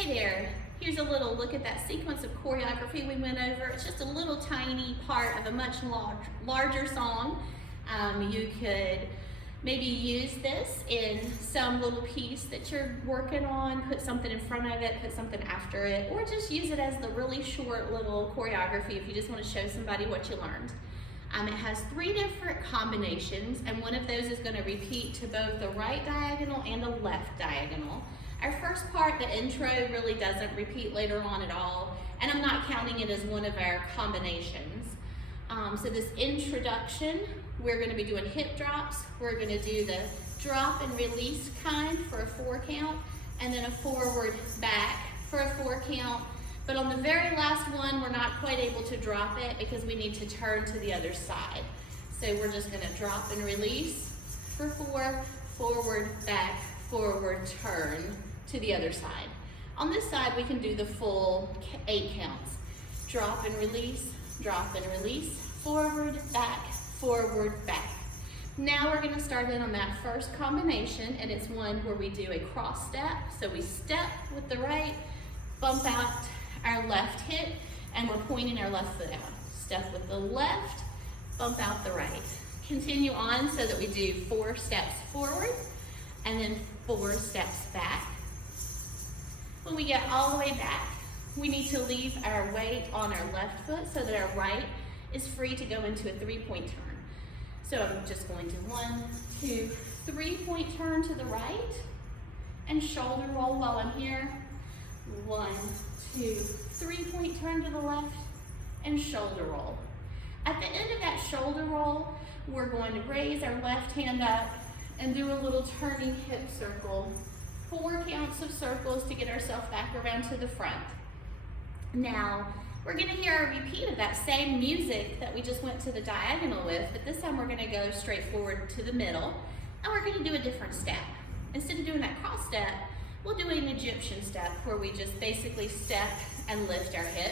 Hey there, here's a little look at that sequence of choreography we went over. It's just a little tiny part of a much larger song. You could maybe use this in some little piece that you're working on, put something in front of it, put something after it, or just use it as the really short little choreography if you just want to show somebody what you learned. It has 3 different combinations, and one of those is going to repeat to both the right diagonal and the left diagonal. Our first part, the intro, really doesn't repeat later on at all, and I'm not counting it as one of our combinations. So this introduction, we're going to be doing hip drops. We're going to do the drop and release kind for a 4 count, and then a forward back for a 4 count. But on the very last one, we're not quite able to drop it because we need to turn to the other side. So we're just going to drop and release for 4, forward, back, forward, turn to the other side. On this side, we can do the full 8 counts. Drop and release, forward, back. Now we're going to start in on that first combination, and it's one where we do a cross step. So we step with the right, bump out our left hip, and we're pointing our left foot out. Step with the left, bump out the right. Continue on so that we do 4 steps forward, and then 4 steps back. When we get all the way back, we need to leave our weight on our left foot so that our right is free to go into a 3-point turn. So I'm just going to 1, 2, 3-point turn to the right, and shoulder roll while I'm here. 1, 2, 3-point turn to the left, and shoulder roll. At the end of that shoulder roll, we're going to raise our left hand up and do a little turning hip circle. 4 counts of circles to get ourselves back around to the front. Now, we're going to hear a repeat of that same music that we just went to the diagonal with, but this time we're going to go straight forward to the middle, and we're going to do a different step. Instead of doing that cross step, we'll do an Egyptian step where we just basically step and lift our hip.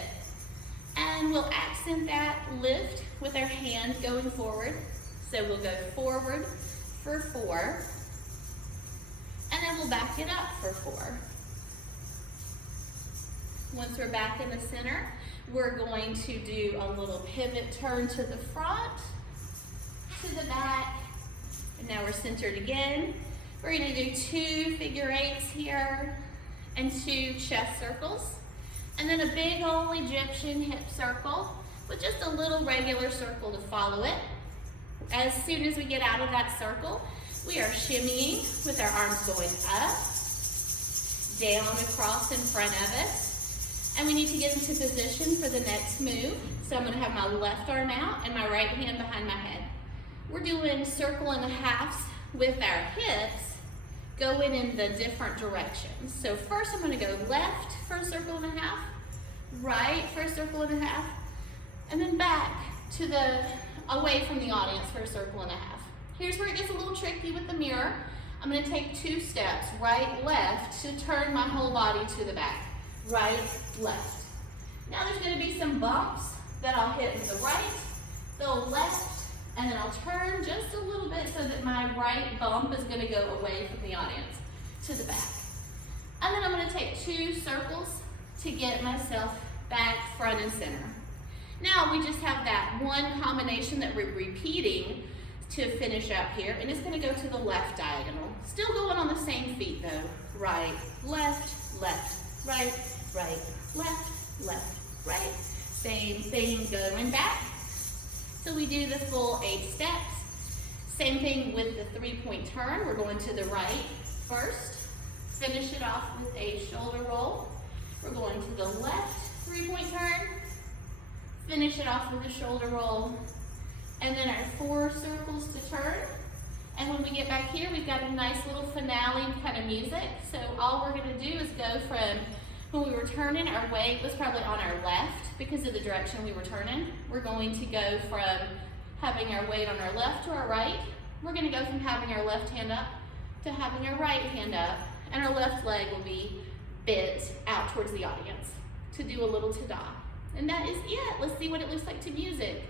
And we'll accent that lift with our hand going forward. So we'll go forward for 4, and then we'll back it up for 4. Once we're back in the center, we're going to do a little pivot turn to the front, to the back, and now we're centered again. We're going to do 2 figure 8s here and 2 chest circles, and then a big old Egyptian hip circle with just a little regular circle to follow it. As soon as we get out of that circle, we are shimmying with our arms going up, down, across in front of us, and we need to get into position for the next move. So I'm going to have my left arm out and my right hand behind my head. We're doing circle and a halves with our hips going in the different directions. So first I'm going to go left for a circle and a half, right for a circle and a half, and then back to the away from the audience for a circle and a half. Here's where it gets a little tricky with the mirror. I'm going to take 2 steps, right, left, to turn my whole body to the back. Right, left. Now there's going to be some bumps that I'll hit with the right, the left, and then I'll turn just a little bit so that my right bump is going to go away from the audience to the back. And then I'm going to take 2 circles to get myself back, front, and center. Now we just have that one combination that we're repeating to finish up here, and it's going to go to the left diagonal. Still going on the same feet though. Right, left, right, right, left, right. Same thing going back. So we do the full 8 steps. Same thing with the 3-point turn. We're going to the right first. Finish it off with a shoulder roll. We're going to the left 3-point turn. Finish it off with a shoulder roll. And then our 4 circles to turn. And when we get back here, we've got a nice little finale kind of music. So all we're going to do is go from when we were turning, our weight was probably on our left because of the direction we were turning. We're going to go from having our weight on our left to our right. We're going to go from having our left hand up to having our right hand up, and our left leg will be bent out towards the audience to do a little ta-da. And that is it. Let's see what it looks like to music.